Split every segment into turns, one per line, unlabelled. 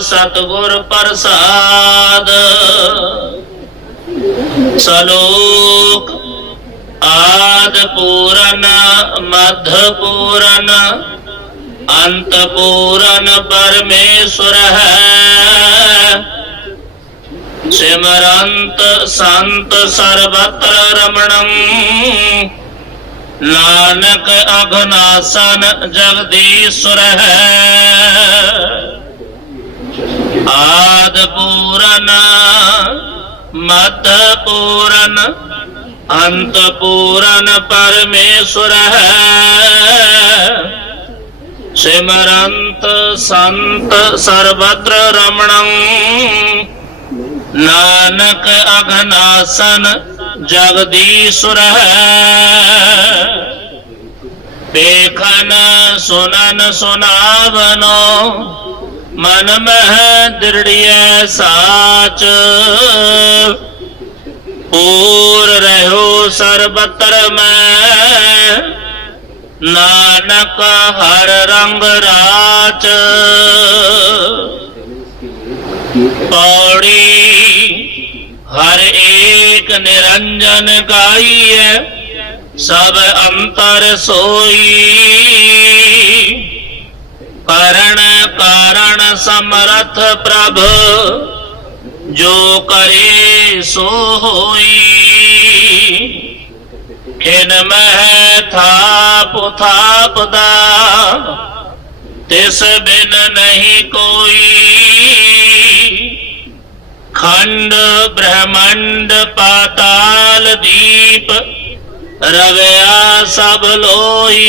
ਸਤਿਗੁਰ ਪ੍ਰਸਾਦ। ਸਲੋਕ, ਆਦ ਪੂਰਨ, ਮਧ ਪੂਰਨ, ਅੰਤ ਪੂਰਨ ਪਰਮੇਸ਼ਵਰ ਹੈ। ਸਿਮਰੰਤ ਸੰਤ ਸਰਬਤਰ ਰਮਣੰ, ਨਾਨਕ ਅਗਨਾਸਨ ਜਗਦੀਸ਼ਵਰ ਹੈ। ਆਦ ਪੂਰਨ ਮਦ ਪੂਰਨ, ਅੰਤ ਪੂਰਨ ਪਰਮੇਸ਼ਵਰ ਹੈ। ਸਿਮਰੰਤ ਸੰਤ ਸਰਬਤਰ ਰਮਣੰ, ਨਾਨਕ ਅਗਨਾਸਨ ਜਗਦੀਸ਼ਵਰ ਹੈ। ਦੇਖਨ ਸੁਨਨ ਸੁਨਾਵਨੋ ਮਨ ਮਹਿ ਦ੍ਰਿੜੀਐ ਸਾਚ, ਪੂਰ ਰਹਿਓ ਸਰਬਤਰ ਮੈਂ, ਨਾਨਕ ਹਰ ਰੰਗ ਰਾਚ। ਪੌੜੀ ਹਰ ਏਕ ਨਿਰੰਜਨ ਗਾਈਐ, ਸਭ ਅੰਤਰ ਸੋਈ। ਕਰਨ ਕਾਰਣ ਸਮਰਥ ਪ੍ਰਭ ਜੋ ਕਰੇ ਸੋ ਹੋਈ ਖਿਨ ਮਹਿ ਥਾਪ ਥਾਪਦਾ ਤਿਸ ਬਿਨ ਨਹੀਂ ਕੋਈ ਖੰਡ ਬ੍ਰਹਮੰਡ ਪਾਤਾਲ ਦੀਪ ਰਵਿਆ ਸਭ ਲੋਈ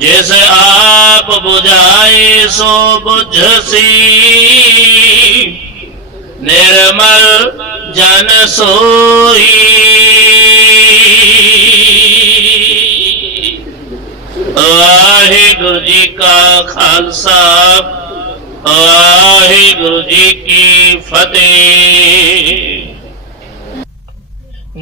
ਜਿਸ ਆਪ 부ਝਾਏ ਸੋ 부ਝਸੀ ਨਿਰਮਲ ਜਨ ਸੋਈ। ਵਾਹਿਗੁਰੂ ਜੀ ਕਾ ਖਾਲਸਾ, ਵਾਹਿਗੁਰੂ ਜੀ ਕੀ ਫਤਿਹ।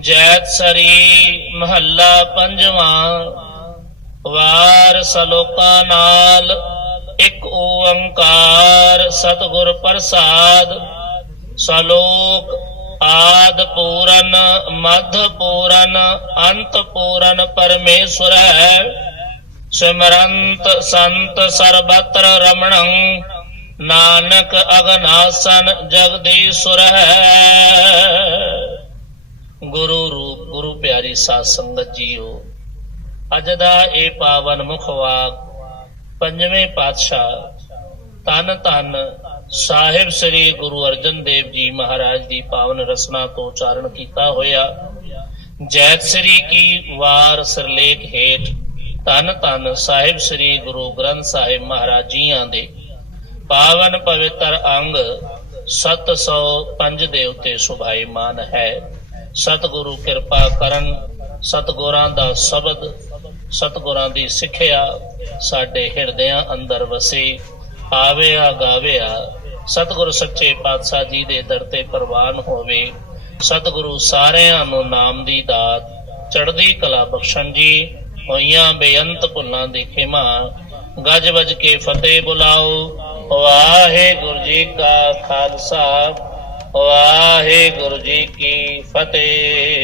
ਜੈਤ ਸਰੀ ਮਹੱਲਾ ਪੰਜਵਾਂ ਵਾਰ ਸਲੋਕਾਂ ਨਾਲ ਇੱਕ ਓੰਕਾਰ ਸਤਿਗੁਰ ਪ੍ਰਸਾਦ, ਸਲੋਕ ਆਦ ਪੂਰਨ, ਮਧ ਪੂਰਨ, ਅੰਤ ਪੂਰਨ ਪਰਮੇਸ਼ਵਰ ਹੈ। ਸਿਮਰੰਤ ਸੰਤ ਸਰਬਤਰ ਰਮਣੰ, ਨਾਨਕ ਅਗਨਾਸਨ ਜਗਦੀਸ਼ਵਰ ਹੈ। ਗੁਰੂ ਰੂਪ, ਗੁਰੂ ਪਿਆਰੀ ਸਾਧ ਸੰਗਤ ਜੀਓ ਅੱਜ ਦਾ ਇਹ ਪਾਵਨ ਮੁਖ ਵਾਕ, ਪੰਜਵੇਂ ਪਾਤਸ਼ਾਹ ਤਨ ਤਨ ਸਾਹਿਬ ਸ੍ਰੀ ਗੁਰੂ ਅਰਜਨ ਦੇਵ ਜੀ ਮਹਾਰਾਜ ਦੀ ਪਾਵਨ ਰਸਨਾ ਤੋਂ ਉਚਾਰਨ ਕੀਤਾ ਹੋਇਆ। ਜੈਤ ਸ੍ਰੀ ਕੀ ਵਾਰ ਸਰਲੇਖ ਹੇਠ ਤਨ ਤਨ ਸਾਹਿਬ ਸ੍ਰੀ ਗੁਰੂ ਗ੍ਰੰਥ ਸਾਹਿਬ ਮਹਾਰਾਜ ਜੀਆਂ ਦੇ ਪਾਵਨ ਪਵਿੱਤਰ ਅੰਗ 705 ਦੇ ਉੱਤੇ ਸੁਭਾਈਮਾਨ ਹੈ। ਸਤਿਗੁਰੂ ਕਿਰਪਾ ਕਰਨ, ਸਤਿਗੁਰਾਂ ਦਾ ਸ਼ਬਦ ਸਤਿਗੁਰਾਂ ਦੀ ਸਿੱਖਿਆ ਸਾਡੇ ਹਿਰਦਿਆਂ ਅੰਦਰ ਵਸੇ। ਆਵਿਆ ਗਾਵਿਆ, ਸਤਿਗੁਰੂ ਸੱਚੇ ਪਾਤਸ਼ਾਹ ਜੀ ਦੇ ਦਰ ਤੇ ਪ੍ਰਵਾਨ ਹੋਵੇ। ਸਤਿਗੁਰੂ ਸਾਰਿਆਂ ਨੂੰ ਨਾਮ ਦੀ ਦਾਤ, ਚੜ੍ਹਦੀ ਕਲਾ ਬਖਸ਼ਣ ਜੀ, ਹੋਈਆਂ ਬੇਅੰਤ ਭੁੱਲਾਂ ਦੀ ਖਿਮਾ। ਗੱਜ ਵੱਜ ਕੇ ਫਤਿਹ ਬੁਲਾਓ, ਵਾਹਿਗੁਰੂ ਜੀ ਕਾ ਖਾਲਸਾ, ਵਾਹਿਗੁਰੂ ਜੀ ਕੀ ਫਤਿਹ।